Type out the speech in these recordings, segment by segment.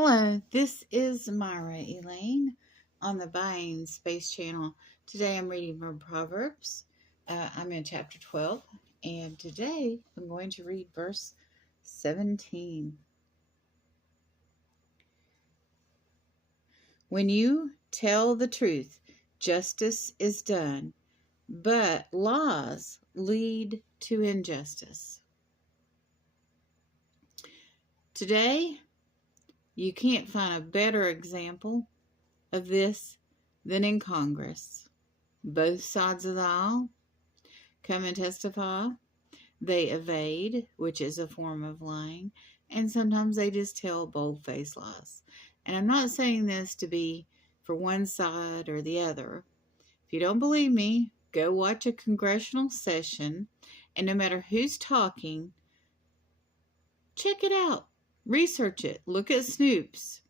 Hello, this is Myra Elaine on the Buying Space Channel. Today I'm reading from Proverbs. I'm in chapter 12, and today I'm going to read verse 17. When you tell the truth, justice is done, but laws lead to injustice. Today, you can't find a better example of this than in Congress. Both sides of the aisle come and testify. They evade, which is a form of lying, and sometimes they just tell bold-faced lies. And I'm not saying this to be for one side or the other. If you don't believe me, go watch a congressional session, and no matter who's talking, check it out. Research it. Look at Snoops.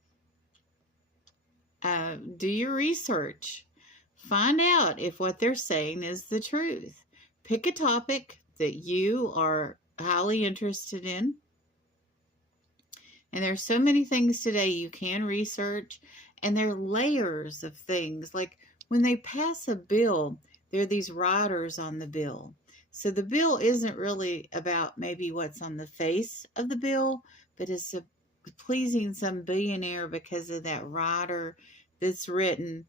Do your research. Find out if what they're saying is the truth. Pick a topic that you are highly interested in. And there's so many things today you can research, and there are layers of things. Like when they pass a bill, there are these riders on the bill. So the bill isn't really about maybe what's on the face of the bill, but it's pleasing some billionaire because of that rider that's written,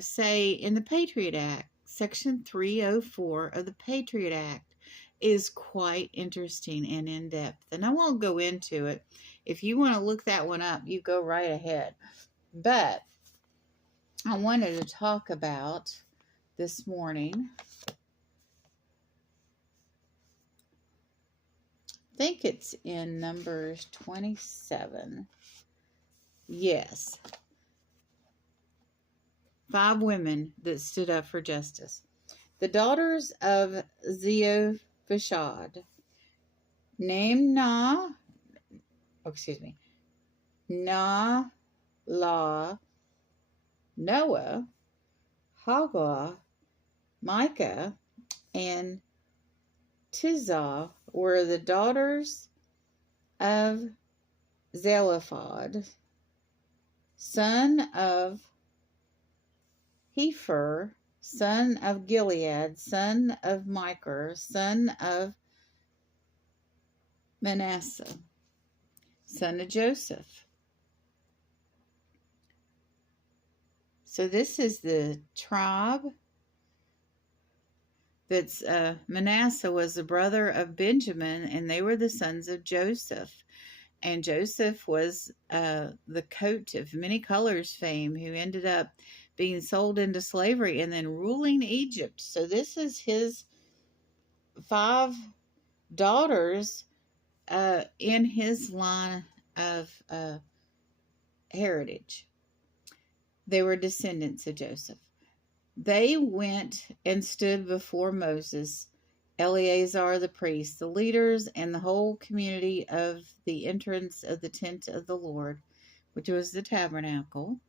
say in the Patriot Act. Section 304 of the Patriot Act is quite interesting and in-depth, and I won't go into it. If you want to look that one up, you go right ahead. But I wanted to talk about this morning, I think it's in Numbers 27. Yes. 5 women that stood up for justice. The daughters of Zelophehad, Naamah, Nahlah, Noah, Hagah, Micah, and Tirzah were the daughters of Zelophehad, son of Hepher, son of Gilead, son of Micah, son of Manasseh, son of Joseph. So this is the tribe that's Manasseh was the brother of Benjamin, and they were the sons of Joseph. And Joseph was the coat of many colors fame, who ended up being sold into slavery and then ruling Egypt. So this is his 5 daughters in his line of heritage. They were descendants of Joseph. They went and stood before Moses, Eleazar the priest, the leaders, and the whole community of the entrance of the tent of the Lord, which was the tabernacle,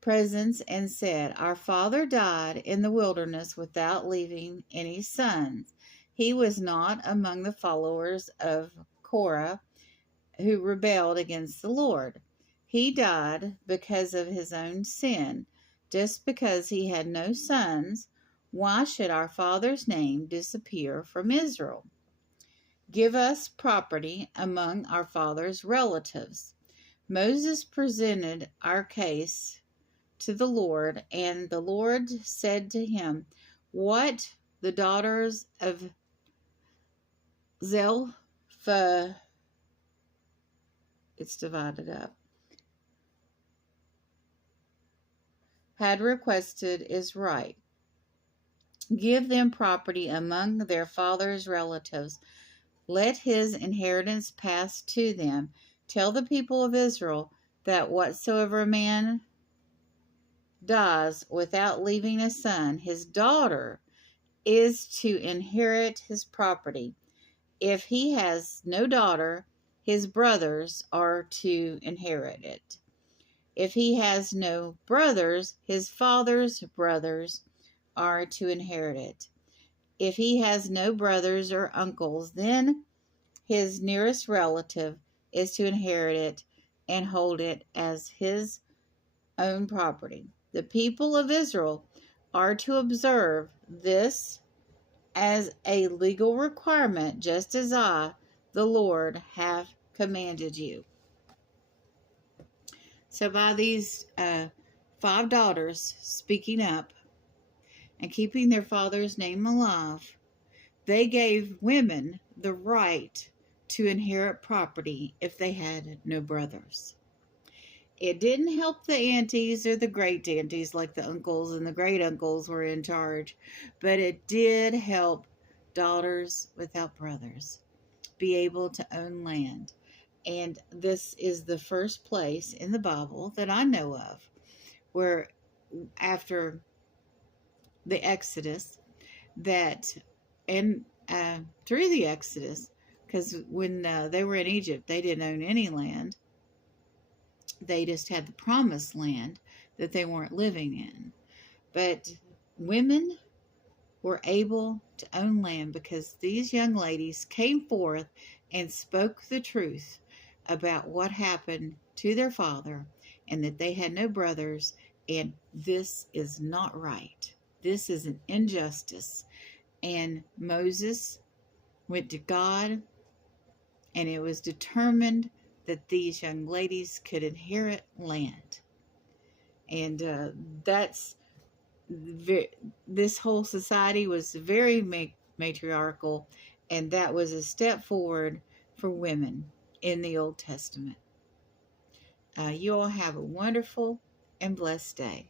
presence, and said, "Our father died in the wilderness without leaving any sons. He was not among the followers of Korah who rebelled against the Lord. He died because of his own sin. Just because he had no sons, why should our father's name disappear from Israel? Give us property among our father's relatives." Moses presented our case to the Lord, and the Lord said to him, "What the daughters of Zelophehad, it's divided up, had requested is right. Give them property among their father's relatives. Let his inheritance pass to them. Tell the people of Israel that whatsoever a man dies without leaving a son, his daughter is to inherit his property. If he has no daughter, his brothers are to inherit it. If he has no brothers, his father's brothers are to inherit it. If he has no brothers or uncles, then his nearest relative is to inherit it, and hold it as his own property. The people of Israel are to observe this as a legal requirement, just as I, the Lord, have commanded you. So, by these 5 daughters speaking up and keeping their father's name alive, they gave women the right to inherit property if they had no brothers. It didn't help the aunties or the great aunties, like the uncles and the great uncles were in charge, but it did help daughters without brothers be able to own land. And this is the first place in the Bible that I know of where, after the Exodus, that, and through the Exodus, because when they were in Egypt, they didn't own any land. They just had the promised land that they weren't living in. But women were able to own land because these young ladies came forth and spoke the truth about what happened to their father and that they had no brothers, and this is not right. This is an injustice. And Moses went to God, and it was determined that these young ladies could inherit land. And that's this whole society was very matriarchal, and that was a step forward for women in the Old Testament. You all have a wonderful and blessed day.